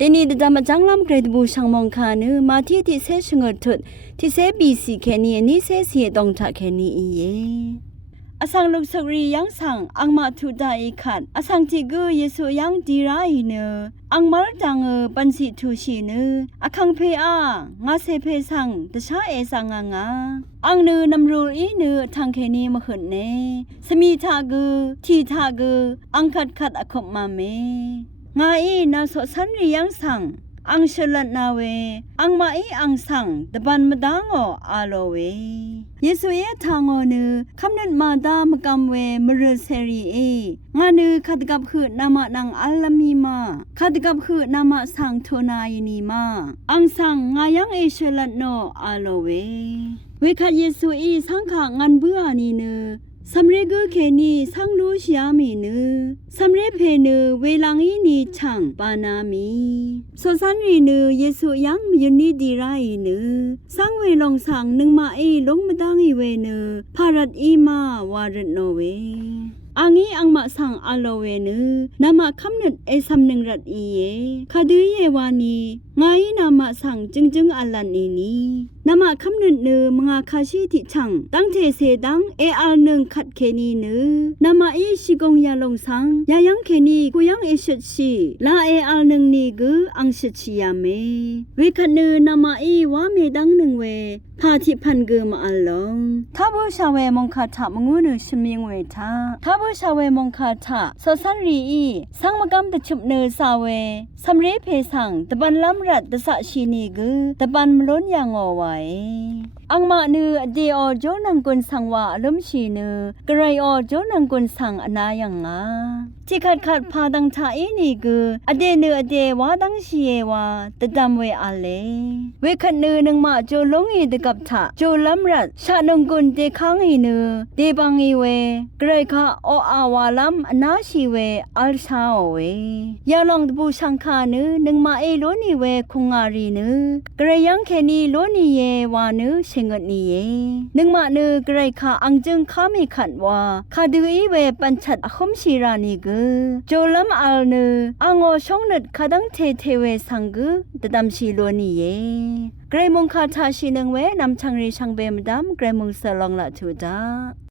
แต่นี่ดามาจังลำเกรดบูชังมองคานือมาที่เสชงดทุดที่เสบีสีแค่นี้นี่เสเสียดองทักแค่นี้เยอสังลุกสกรียังสังอังมาทุดาอีขัดอสังที่กูเยซูยังดีไรเนออังมาดังปันสิทุชีเนออคังเพงาเซเพสังตชาเอสังงาอังเนอนำรูอีเนอทางแค่นี้มาขึ้นเนสมีทากูทีทากูอังขัดอคบมาเมงาอีนาสสันรียังสังอังเชลัดนาเวอังมาอีอังสังตะบันมดางออาโลเวเยซูเอทางอนือคำนั้นมาดามกำเวมรเซรีเองานือขัดกับคือนามานังอัลลามีมาขัดกับคือนามาสังโทนายนีมาอังสังงายังเอเชลัดโนอาโลเวเวคัดเยซูอีสังขางันเบื่อนีเนอสำเร็จก็แค่นี้สังรู้ชามีเนอสำเร็จเพเนอเวลังอีนี่ช่างปานามีสสันรีเนอเยซูยังมีอยู่นี่ดีไรเนอสังเวลองสังนึงมาลงมาดังอีเวเนอพารัดอีมาวารัดโนเวอังนี้อังมาสังอาโลเวเนอนามาคำนึดสำนึงรัดอีเยคาดือเยวานีไงนามาสังจึงอัลลันนีนามาคำนึดเนอมงาคาชีติช่างตั้งเทเสดังอัลนึงขัดเคนีเนอนามาชิกงยาลงสังยายังเคนีกูยังชุดชีลาอัลนึงนีกูอังชุดชียาเมเวคันเนอนามาวาเมดังนึงเวพาทิพันเกมาอัลลงท้าบูชาเวมงคาถามงูนือชมิงเวท้าบูชาเวมงคาถาสสันรีสังมกำตะชุบเนอสาเวสำเร็จเพสังตะบันล้ำรัดตะสะชีนีกูตะบันมล้นยังอไว้อังมาเนือเดอโจนังกุนสังวาล้มชีเนือกระไรอโจนังกุนสังอนายังงาที่ขัดพาดังชานี่กูอเดเนือวาดังชีเอวาตะดำเวอาเลเวคันเนือนึงมาโจลงอีตะกับทะโจล้ำรัดชาดงกุนเดค้างอีเนือเดบังอีเวกระไรคะออาวาลัมอนาชีเวอัลชาโอเวยาลองตบูชังคาเนือนึงมาโลนีเวคงอารีเนือกระยังแค่นี้โลนีเยวาเนือเชงดนีเยนึงมาเนือกระไรคะอังจึงข้ามีขันว่าคาดูอีเวปัญชัดอคมชีรานีกูโจลัมอัลเนืออังโอชงนึดคาดังเทเวสังกูตะดำชีโลนีเยไกรมงคาทาชีนึงเวนำชังรีชังเบมดำไกรมงสลองละทูดา